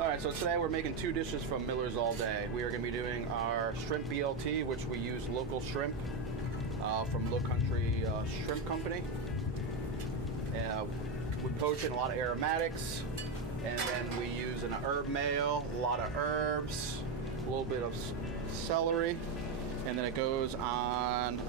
All right, so today we're making two dishes from Miller's All Day. We are going to be doing our Shrimp BLT, which we use local shrimp from Low Country Shrimp Company. We poach in a lot of aromatics, and then we use an herb mayo, a lot of herbs, a little bit of celery, and then it goes on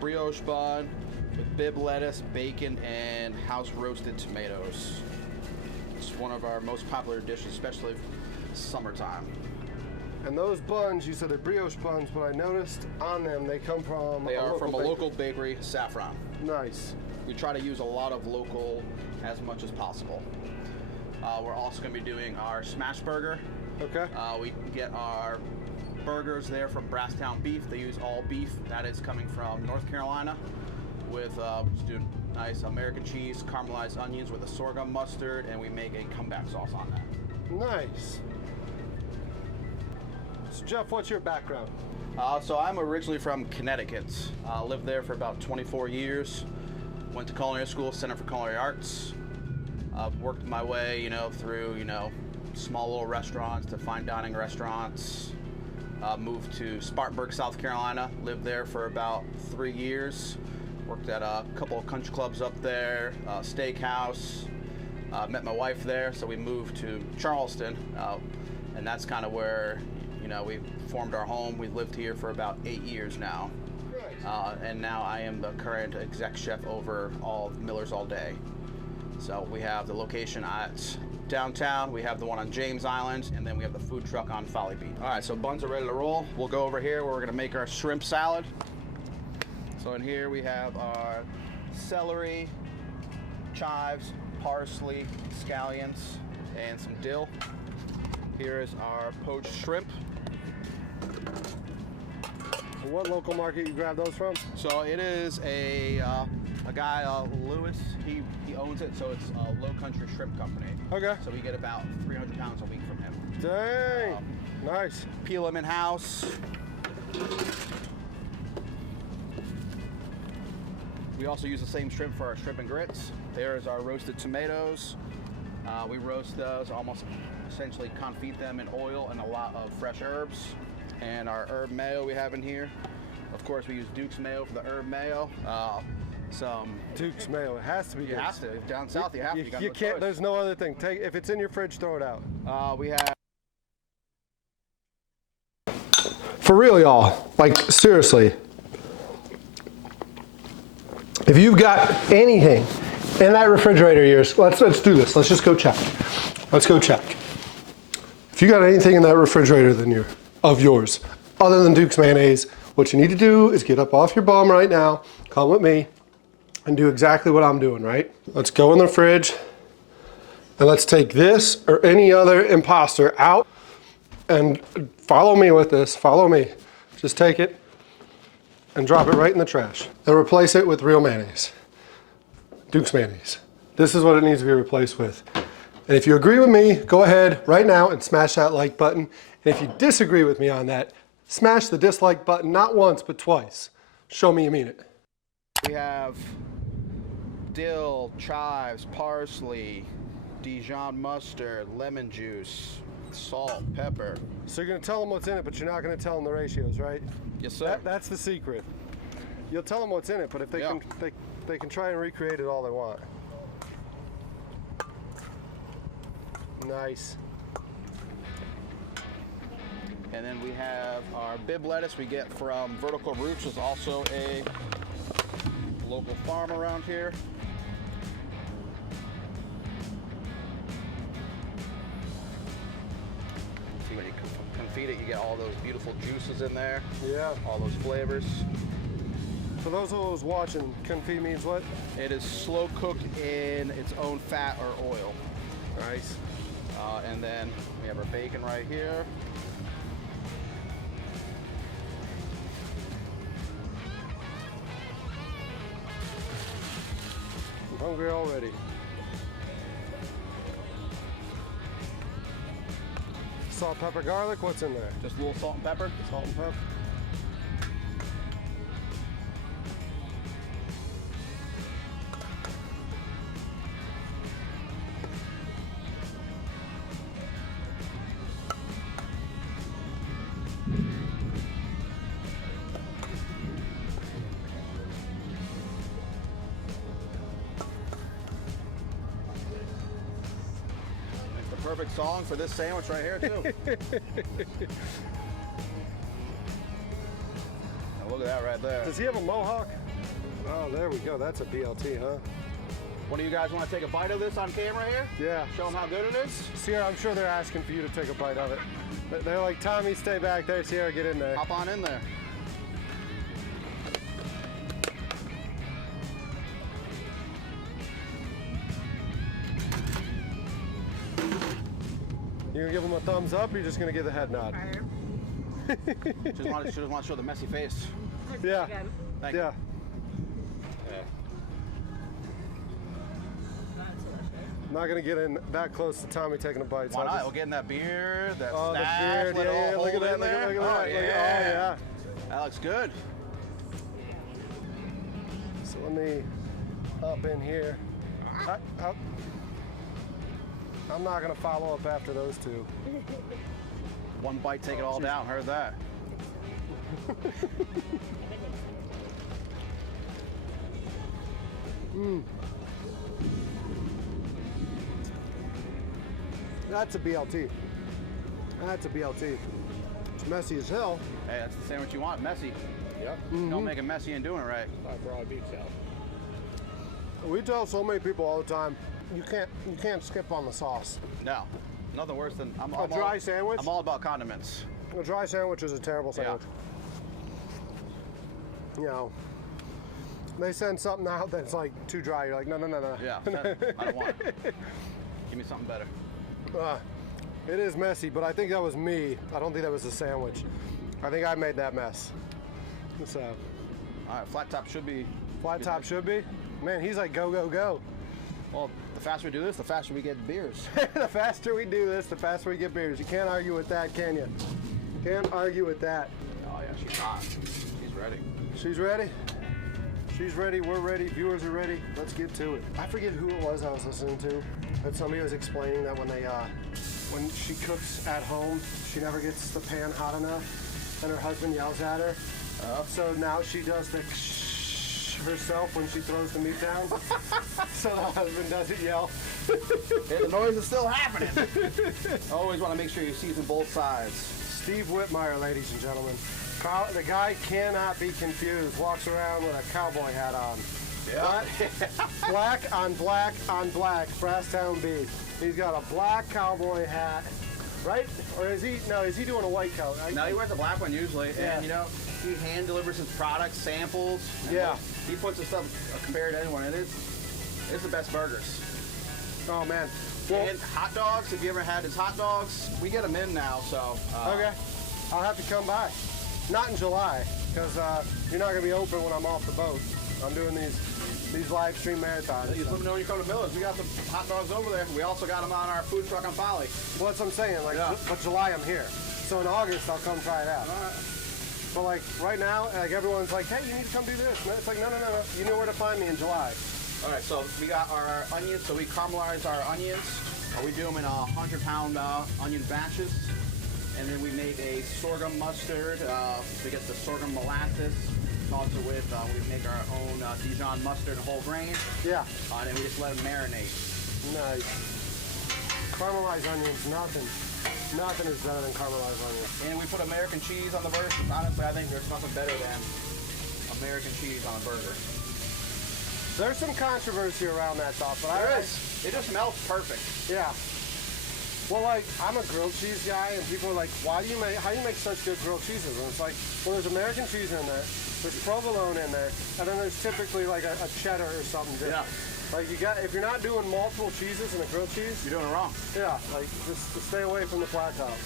brioche bun with bib lettuce, bacon, and house roasted tomatoes. It's one of our most popular dishes, especially summertime. And those buns, you said they're brioche buns, but I noticed on them they come from a local bakery, Saffron. Nice. We try to use a lot of local as much as possible. We're also going to be doing our smash burger. Okay. We get our burgers there from Brasstown Beef. They use all beef. That is coming from North Carolina. With just doing nice American cheese, caramelized onions with a sorghum mustard, and we make a comeback sauce on that. Nice. So Jeff, what's your background? So I'm originally from Connecticut. Lived there for about 24 years. Went to culinary school, Center for Culinary Arts. Worked my way, through, small little restaurants to fine dining restaurants. Moved to Spartanburg, South Carolina. Lived there for about 3 years. Worked at a couple of country clubs up there, steakhouse. Met my wife there, so we moved to Charleston, and that's kind of where, we formed our home. We've lived here for about 8 years now, and now I am the current exec chef over all Miller's All Day. So we have the location at downtown, we have the one on James Island, and then we have the food truck on Folly Beach. All right, so buns are ready to roll. We'll go over here where we're gonna make our shrimp salad. So in here we have our celery, chives, parsley, scallions, and some dill. Here is our poached shrimp. What local market you grab those from? So it is a guy, Lewis, he owns it, so it's a Low Country Shrimp Company. Okay. So we get about 300 pounds a week from him. Dang, nice. Peel them in-house. We also use the same shrimp for our shrimp and grits. There is our roasted tomatoes. We roast those, almost essentially confit them in oil and a lot of fresh herbs. And our herb mayo we have in here. Of course, we use Duke's mayo for the herb mayo. Duke's mayo, it has to be. You have to. Down south, you have to. You can't. Choice. There's no other thing. If it's in your fridge, throw it out. We have. For real, y'all. Like seriously. If you've got anything in that refrigerator of yours, let's do this. Let's just go check. Let's go check. If you got anything in that refrigerator of yours, other than Duke's mayonnaise, what you need to do is get up off your bum right now, come with me, and do exactly what I'm doing, right? Let's go in the fridge, and let's take this or any other imposter out, and follow me with this, follow me. Just take it and drop it right in the trash. And replace it with real mayonnaise. Duke's mayonnaise. This is what it needs to be replaced with. And if you agree with me, go ahead right now and smash that like button. And if you disagree with me on that, smash the dislike button, not once, but twice. Show me you mean it. We have dill, chives, parsley, Dijon mustard, lemon juice, salt, pepper. So you're gonna tell them what's in it, but you're not gonna tell them the ratios, right? Yes, sir. That's the secret. You'll tell them what's in it, but if they can try and recreate it all they want. Nice. And then we have our bib lettuce we get from Vertical Roots, which is also a local farm around here. See, when you confit it, you get all those beautiful juices in there. Yeah. All those flavors. For those of us watching, confit means what? It is slow cooked in its own fat or oil. Nice. And then we have our bacon right here. I'm hungry already. Salt, pepper, garlic, what's in there? Just a little salt and pepper. Salt and pepper. perfect song for this sandwich right here, too. Now look at that right there. Does he have a mohawk? Oh, there we go. That's a BLT, huh? One of you guys want to take a bite of this on camera here? Yeah. Show them how good it is? Sierra, I'm sure they're asking for you to take a bite of it. They're like, Tommy, stay back there. Sierra, get in there. Hop on in there. You gonna give them a thumbs up, or you just gonna give the head nod? She just want to show the messy face. Yeah. Thank you. Yeah. I'm not gonna get in that close to Tommy taking a bite. Why not? We'll get in that beard, that Oh, the stash, beard, let it all yeah, look at hold that, in look there. at that, Oh, look at yeah. that. Oh, yeah. That looks good. So let me up in here. I'm not gonna follow up after those two. One bite, take it all down. Heard that. That's a BLT. That's a BLT. It's messy as hell. Hey, that's the sandwich you want, messy. Yep. Don't make it messy and doing it right. Broad beef salad. We tell so many people all the time, you can't skip on the sauce. No, nothing worse than A dry sandwich? I'm all about condiments. A dry sandwich is a terrible sandwich. You know, they send something out that's like too dry. You're like, no. Yeah, I don't want it. Give me something better. It is messy, but I think that was me. I don't think that was the sandwich. I think I made that mess. So, All right, flat top should be. flat top should be. Man, he's like go, go, go. Well, the faster we do this, the faster we get beers. The faster we do this, the faster we get beers. You can't argue with that, can you? Can't argue with that. Oh yeah, she's hot. She's ready. She's ready. She's ready. We're ready. Viewers are ready. Let's get to it. I forget who it was I was listening to, but somebody was explaining that when she cooks at home, she never gets the pan hot enough, and her husband yells at her. So now she does the herself when she throws the meat down, so the husband doesn't yell. Hey, the noise is still happening. Always want to make sure you season both sides. Steve Whitmire, ladies and gentlemen. The guy cannot be confused. Walks around with a cowboy hat on. Yeah. Black on black on black. Brasstown beef. He's got a black cowboy hat, right? Or is he? No, is he doing a white coat? No, he wears a black one usually, Yeah. and you know he hand delivers his products, samples. And Yeah. he puts his stuff compared to anyone. It's the best burgers. Oh man. Well, And hot dogs. If you ever had his hot dogs, we get them in now. So okay. I'll have to come by. Not in July, because you're not gonna be open when I'm off the boat. I'm doing these live stream marathons. You just let me know when you come to Miller's. We got some hot dogs over there. We also got them on our food truck on Folly. Well, that's what I'm saying. Like, Yeah. but July I'm here. So in August I'll come try it out. But like right now, like everyone's like, hey, you need to come do this. And it's like, no. You know where to find me in July. All right, so we got our onions. So we caramelize our onions. We do them in 100-pound onion batches. And then we make a sorghum mustard. We get the sorghum molasses. Toss it with, we make our own Dijon mustard and whole grain. Yeah. And then we just let them marinate. Nice. Caramelized onions, nothing is better than caramelized onions. And we put American cheese on the burger. Honestly, I think there's nothing better than American cheese on a burger. There's some controversy around that thought, but There is. It just melts perfect. Yeah. Well, like, I'm a grilled cheese guy, and people are like, how do you make such good grilled cheeses? And it's like, well, there's American cheese in there, there's provolone in there, and then there's typically like a cheddar or something different. Yeah. Like, if you're not doing multiple cheeses in a grilled cheese, You're doing it wrong. yeah, like, just stay away from the flat top.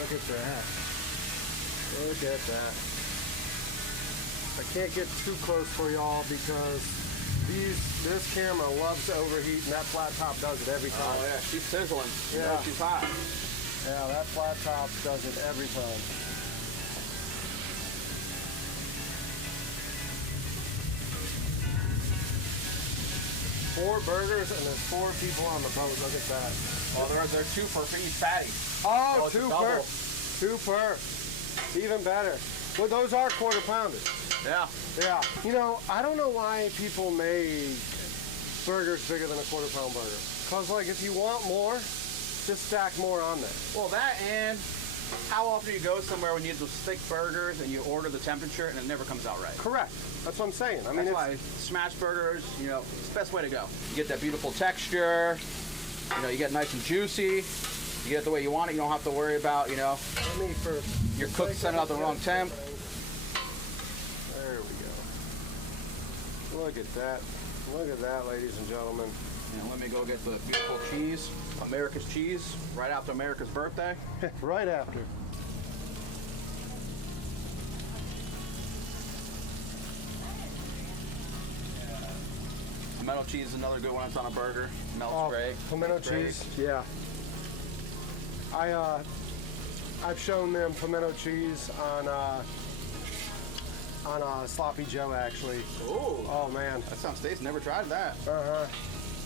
Look at that. Look at that. I can't get too close for y'all because this camera loves to overheat, and that flat top does it every time. Oh yeah, she's sizzling. You Yeah. know she's hot. Yeah, that flat top does it every time. Four burgers and there's 4 people on the boat. Look at that. Oh, there are 2 for each patty. Oh, it's a 2 double. per. 2 per. Even better. Well, those are quarter pounders. Yeah. Yeah. You know, I don't know why people make burgers bigger than a quarter-pound burger. Cause like if you want more, just stack more on there. Well, that and how often you go somewhere when you get those thick burgers and you order the temperature and it never comes out right. Correct. That's what I'm saying. I mean, That's why smash burgers, you know, it's the best way to go. You get that beautiful texture, you know, you get nice and juicy, you get it the way you want it, you don't have to worry about, you know, your cook sending out the wrong temp. There we go. Look at that. Look at that, ladies and gentlemen. And let me go get the beautiful cheese, America's cheese, right after America's birthday. Right after. Pimento cheese is another good one. It's on a burger. Melts great. Pimento cheese, yeah. I've shown them pimento cheese on Sloppy Joe actually. Ooh. Oh man. That sounds tasty. Never tried that. Uh-huh.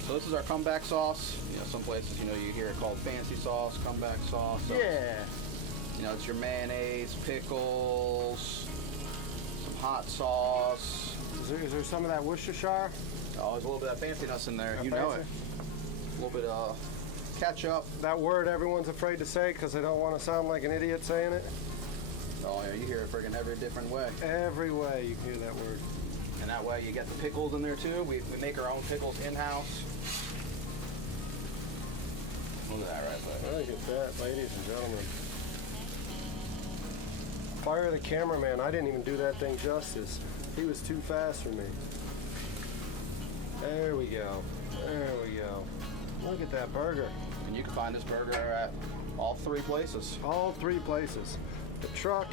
So this is our comeback sauce. You know, some places, you know, you hear it called fancy sauce, comeback sauce. So, Yeah. you know, it's your mayonnaise, pickles, some hot sauce. Is there some of that Worcestershire? Oh, there's a little bit of fanciness in there. That You know it. fancy? A little bit of ketchup. That word everyone's afraid to say because they don't want to sound like an idiot saying it. Oh yeah, you hear it friggin' every different way. Every way you hear that word. And that way you get the pickles in there too. We make our own pickles in-house. Look at that right there. Look at that, ladies and gentlemen. Fire the cameraman. I didn't even do that thing justice. He was too fast for me. There we go. There we go. Look at that burger. And you can find this burger at all three places. All three places. The truck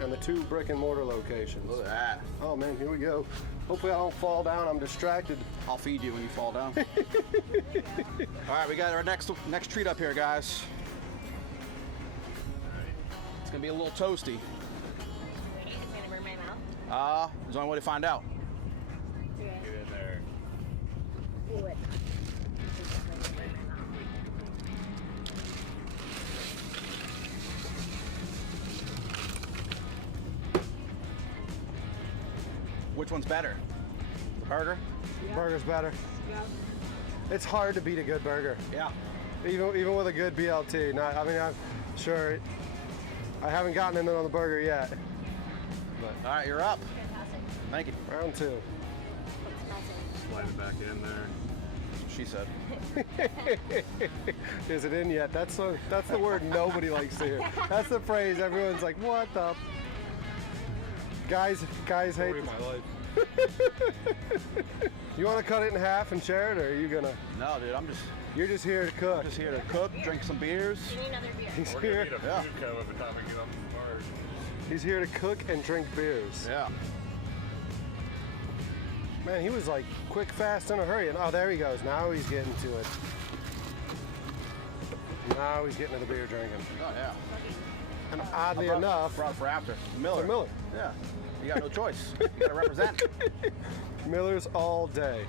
and the 2 brick and mortar locations. Look at that. Oh man, here we go. Hopefully I don't fall down. I'm distracted. I'll feed you when you fall down. All right, we got our next treat up here, guys. It's gonna be a little toasty. It's gonna burn my mouth. There's only way to find out. Get in there. Do it. Which one's better? The burger? Yeah. Burger's better. Yeah. It's hard to beat a good burger. Yeah. Even with a good BLT. Not, I mean, I'm sure I haven't gotten into on the burger yet. But All right, you're up. Fantastic. Thank you. round 2. Slide it back in there. She said. Is it in yet? That's the word nobody likes to hear. That's the phrase everyone's like, what the? Guys hate my life. You want to cut it in half and share it, or are you gonna? No, dude, You're just here to cook. just here to cook, drink some beers. You need another beer. He's We're here. gonna need a food coma by the time we get up to the bar. He's here to cook and drink beers. Yeah. Man, he was like quick, fast, in a hurry. And oh, there he goes. Now he's getting to it. Now he's getting to the beer drinking. Oh yeah. And oddly enough, brought it for after. Miller. Miller. Yeah. You got no choice. You gotta represent. Miller's all day.